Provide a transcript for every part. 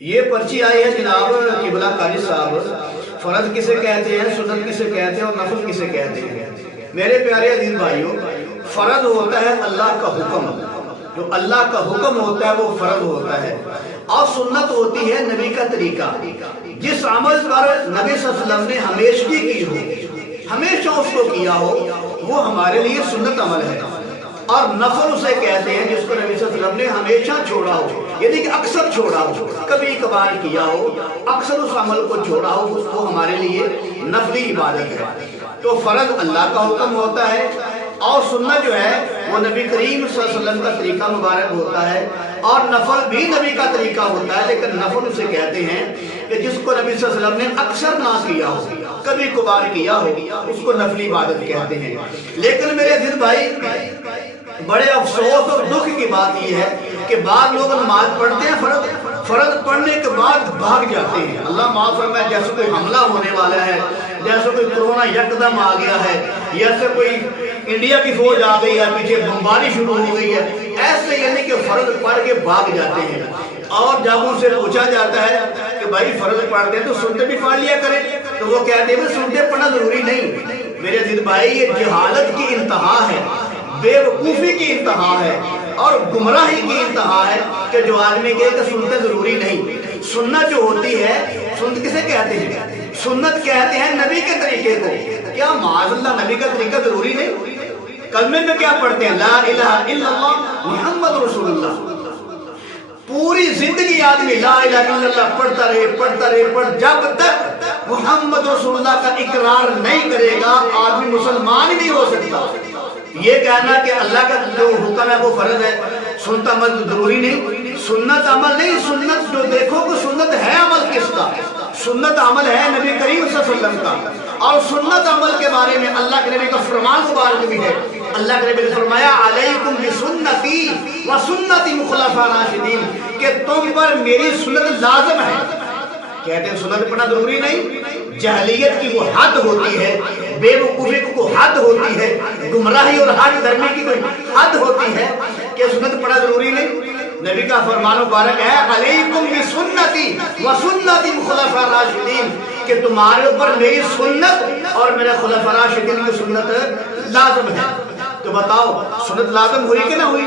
یہ پرچی آئی ہے جناب قبلہ قاری صاحب، فرض کسے کہتے ہیں، سنت کسے کہتے ہیں اور نفل کسے کہتے ہیں۔ میرے پیارے عزیز بھائیوں، فرض ہوتا ہے اللہ کا حکم، جو اللہ کا حکم ہوتا ہے وہ فرض ہوتا ہے، اور سنت ہوتی ہے نبی کا طریقہ۔ جس عمل پر نبی صلی اللہ علیہ وسلم نے ہمیشگی کی ہو، ہمیشہ اس کو کیا ہو، وہ ہمارے لیے سنت عمل ہے۔ اور نفل اسے کہتے ہیں جس کو نبی صلی اللہ علیہ وسلم نے ہمیشہ چھوڑا ہو، یعنی کہ اکثر چھوڑا ہو، کبھی کبھار کیا ہو، اکثر اس عمل کو چھوڑا ہو، اس کو ہمارے لیے نفلی عبادت ہے۔ تو فرض اللہ کا حکم ہوتا ہے، اور سنت جو ہے وہ نبی کریم صلی اللہ علیہ وسلم کا طریقہ مبارک ہوتا ہے، اور نفل بھی نبی کا طریقہ ہوتا ہے، لیکن نفل اسے کہتے ہیں کہ جس کو نبی صلی اللہ علیہ وسلم نے اکثر نہ کیا ہو، کبھی کبھار کیا ہو، اس کو نفلی عبادت کہتے ہیں۔ لیکن میرے عزیز بھائی، بڑے افسوس اور دکھ کی بات یہ ہے کہ بعض لوگ نماز پڑھتے ہیں، فرض پڑھنے کے بعد بھاگ جاتے ہیں۔ اللہ معاف فرمائے، جیسے کوئی حملہ ہونے والا ہے، جیسے کوئی کورونا یکدم آ گیا ہے، جیسے کوئی انڈیا کی فوج آ گئی ہے، پیچھے بمباری شروع ہو گئی ہے، ایسے یعنی کہ فرض پڑھ کے بھاگ جاتے ہیں۔ اور جب ان سے پوچھا جاتا ہے کہ بھائی فرض پڑھتے ہیں تو سنتے بھی پڑھ لیا کریں، تو وہ کہتے ہیں سنتے پڑھنا ضروری نہیں۔ میرے عزیز بھائی، یہ جہالت کی انتہا ہے، بے وقوفی کی انتہا ہے، اور گمراہی کی انتہا ہے کہ جو آدمی کہے کہ سنتے ضروری نہیں۔ سنت جو ہوتی ہے، سنت کسے کہتے ہیں؟ سنت کہتے ہیں نبی کے طریقے کو۔ کیا معاذ اللہ نبی کا طریقہ ضروری نہیں؟ کلمے میں کیا پڑھتے ہیں؟ لا الہ الا اللہ محمد رسول اللہ۔ پوری زندگی آدمی لا الہ الا اللہ پڑھتا رہے، جب تک محمد رسول اللہ کا اقرار نہیں کرے گا آدمی مسلمان ہی نہیں ہو سکتا۔ یہ کہنا کہ اللہ کا جو حکم ہے وہ فرض ہے، سنت عمل ضروری نہیں، سنت عمل نہیں، سنت جو دیکھو کہ سنت ہے عمل کس کا؟ سنت عمل ہے نبی کریم صلی اللہ علیہ وسلم کا، اور سنت عمل کے بارے میں اللہ کے نبی کا فرمان مبارک بھی ہے۔ اللہ کے نبی نے فرمایا علیکم بسنتی و سنت خلفاء راشدین، کہ تم پر میری سنت لازم ہے۔ کہتے ہیں سنت پڑھنا ضروری نہیں، جہلیت کی وہ حد ہوتی ہے، بے وقوفی کو حد ہوتی ہے، گمراہی اور حد درمی کی کوئی حد ہوتی ہے کہ سنت پڑھنا ضروری نہیں۔ نبی کا فرمان مبارک ہے علیکم بسنتی و سنت خلفاء راشدین، کہ تمہارے اوپر میری سنت اور میرے خلفاء راشدین کی سنت لازم ہے۔ تو بتاؤ سنت لازم ہوئی کہ نہ ہوئی؟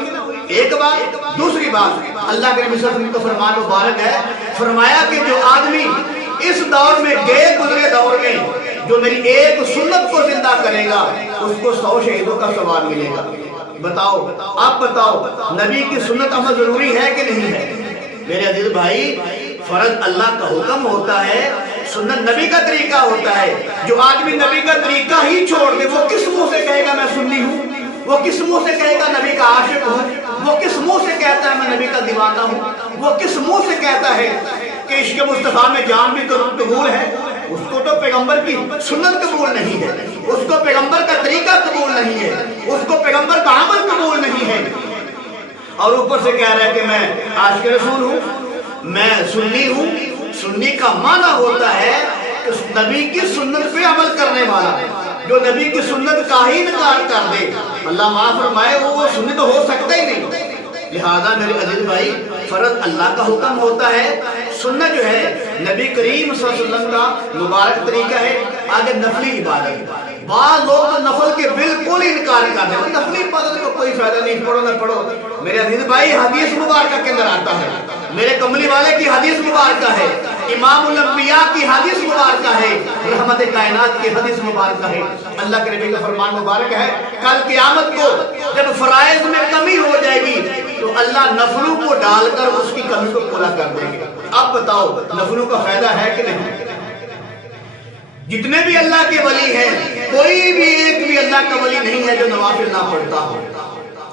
ایک بات۔ دوسری بات، اللہ کے نبی صلی اللہ علیہ وسلم کا فرمان مبارک ہے، فرمایا کہ جو آدمی اس دور میں گئے گزرے دور میں جو میری ایک سنت کو زندہ کرے گا، اس کو 100 شہیدوں کا ثواب ملے گا۔ بتاؤ، آپ بتاؤ، نبی کی سنت عمل ضروری ہے کہ نہیں ہے؟ میرے عزیز بھائی، فرض اللہ کا حکم ہوتا ہے، سنت نبی کا طریقہ ہوتا ہے۔ جو آدمی نبی کا طریقہ ہی چھوڑ دے، وہ کس منہ سے کہے گا میں سنی ہوں؟ وہ کس منہ سے کہے گا نبی کا عاشق ہوں؟ وہ کس منہ سے کہتا ہے میں نبی کا دیوانہ ہوں؟ وہ کس منہ سے کہتا ہے کہ عشق مصطفیٰ میں جان بھی قبول ہے؟ اس کو تو پیغمبر کی سنت قبول نہیں ہے، اس کو پیغمبر کا طریقہ قبول نہیں ہے، اس کو پیغمبر کا عمل قبول نہیں ہے، اور اوپر سے کہہ رہا ہے کہ میں عاشق رسول ہوں، میں سنی ہوں۔ سنی کا معنی ہوتا ہے کہ نبی کی سنت پہ عمل کرنے والا، جو نبی کی سنت کا ہی انکار کر دے، اللہ معاف فرمائے، وہ سنت ہو سکتا ہی نہیں۔ لہذا میرے عزیز بھائی، فرض اللہ کا حکم ہوتا ہے، سنت جو ہے نبی کریم صلی اللہ علیہ وسلم کا مبارک طریقہ ہے۔ آگے نفلی عبادت، بعض لوگ نفل کے بالکل انکار کر دیں، نفلی عبادت کو کوئی فائدہ نہیں، پڑھو نہ پڑھو۔ میرے عزیز بھائی، حدیث مبارکہ کے اندر آتا ہے، میرے کملی والے کی حدیث مبارکہ ہے، امام الانبیاء کی حدیث مبارکہ ہے، رحمت کائنات کی حدیث مبارکہ ہے۔ اللہ کے نبی کا فرمان مبارک ہے، کل قیامت کو جب فرائض میں کمی ہو جائے گی تو اللہ نفلوں کو ڈال کر اس کی کمی کو پورا کر دیں گے۔ اب بتاؤ نفلوں کا فائدہ ہے کہ نہیں؟ جتنے بھی اللہ کے ولی ہیں، کوئی بھی ایک بھی اللہ کا ولی نہیں ہے جو نوافل نہ پڑھتا ہو۔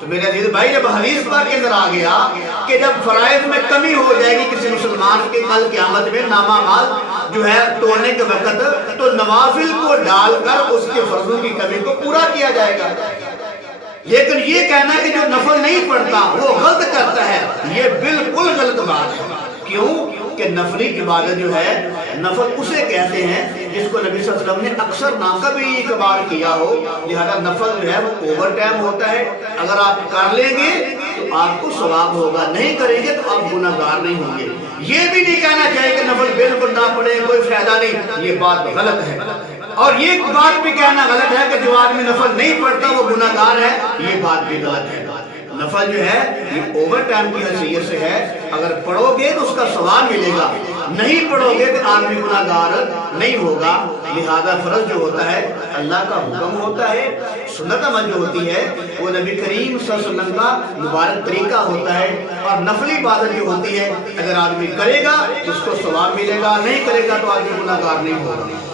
تو میرے عزیز بھائی، جب حدیث پاک کے اندر آ گیا کہ جب فرائض میں کمی ہو جائے گی کسی مسلمان کے کل قیامت میں نامہ اعمال جو ہے توڑنے کے وقت، تو نوافل کو ڈال کر اس کے فرضوں کی کمی کو پورا کیا جائے گا۔ لیکن یہ کہنا کہ جو نفل نہیں پڑھتا وہ غلط کرتا ہے، یہ بالکل غلط بات ہے۔ کیوں کہ نفلی عبادت جو ہے، نفل اسے کہتے ہیں جس کو نبی صلی اللہ علیہ وسلم نے اکثر نہ کبھی کبھار کیا ہو، لہذا نفل جو ہے وہ اوور ٹائم ہوتا ہے، اگر آپ کر لیں گے تو آپ کو ثواب ہوگا، نہیں کریں گے تو آپ گناہگار نہیں ہوں گے۔ یہ بھی نہیں کہنا چاہیے کہ نفل بالکل نہ پڑھے کوئی فائدہ نہیں، یہ بات غلط ہے۔ اور یہ بات بھی کہنا غلط ہے کہ جو آدمی نفل نہیں پڑھتا وہ گناہگار ہے، یہ بات بھی غلط ہے۔ نفل جو ہے یہ اوور ٹائم کی حیثیت سے ہے، اگر پڑھو گے تو اس کا ثواب ملے گا، نہیں پڑھو گے تو آدمی گناہگار نہیں ہوگا۔ لہذا فرض جو ہوتا ہے اللہ کا حکم ہوتا ہے، سنت عمل جو ہوتی ہے وہ نبی کریم صلی اللہ علیہ وسلم کا مبارک طریقہ ہوتا ہے، اور نفلی عبادت جو ہوتی ہے اگر آدمی کرے گا تو اس کو ثواب ملے گا، نہیں کرے گا تو آدمی گناہگار نہیں ہوگا۔